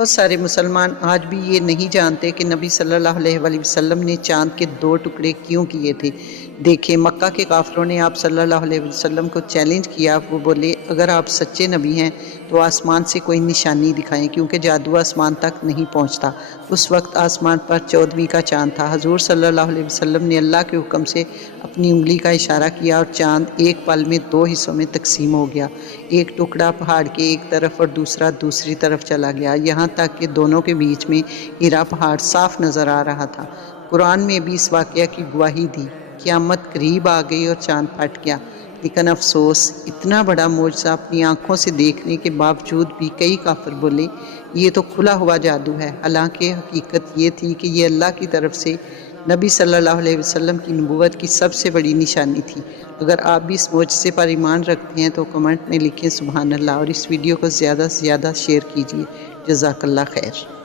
بہت سارے مسلمان آج بھی یہ نہیں جانتے کہ نبی صلی اللہ علیہ وآلہ وسلم نے چاند کے 2 ٹکڑے کیوں کیے تھے۔ دیکھیں، مکہ کے کافروں نے آپ صلی اللہ علیہ وسلم کو چیلنج کیا۔ وہ بولے، اگر آپ سچے نبی ہیں تو آسمان سے کوئی نشانی دکھائیں، کیونکہ جادو آسمان تک نہیں پہنچتا۔ اس وقت آسمان پر 14ویں کا چاند تھا۔ حضور صلی اللہ علیہ وسلم نے اللہ کے حکم سے اپنی انگلی کا اشارہ کیا اور چاند ایک پل میں 2 حصوں میں تقسیم ہو گیا۔ ایک ٹکڑا پہاڑ کے ایک طرف اور دوسرا دوسری طرف چلا گیا، یہاں تک کہ دونوں کے بیچ میں ہیرا پہاڑ صاف نظر آ رہا تھا۔ قرآن میں بھی اس واقعہ کی گواہی دی۔ قیامت قریب آ گئی اور چاند پھٹ گیا، لیکن افسوس، اتنا بڑا معجزہ اپنی آنکھوں سے دیکھنے کے باوجود بھی کئی کافر بولے یہ تو کھلا ہوا جادو ہے، حالانکہ حقیقت یہ تھی کہ یہ اللہ کی طرف سے نبی صلی اللہ علیہ وسلم کی نبوت کی سب سے بڑی نشانی تھی۔ اگر آپ بھی اس معجزے پر ایمان رکھتے ہیں تو کمنٹ میں لکھیں سبحان اللہ، اور اس ویڈیو کو زیادہ سے زیادہ شیئر کیجیے۔ جزاک اللہ خیر۔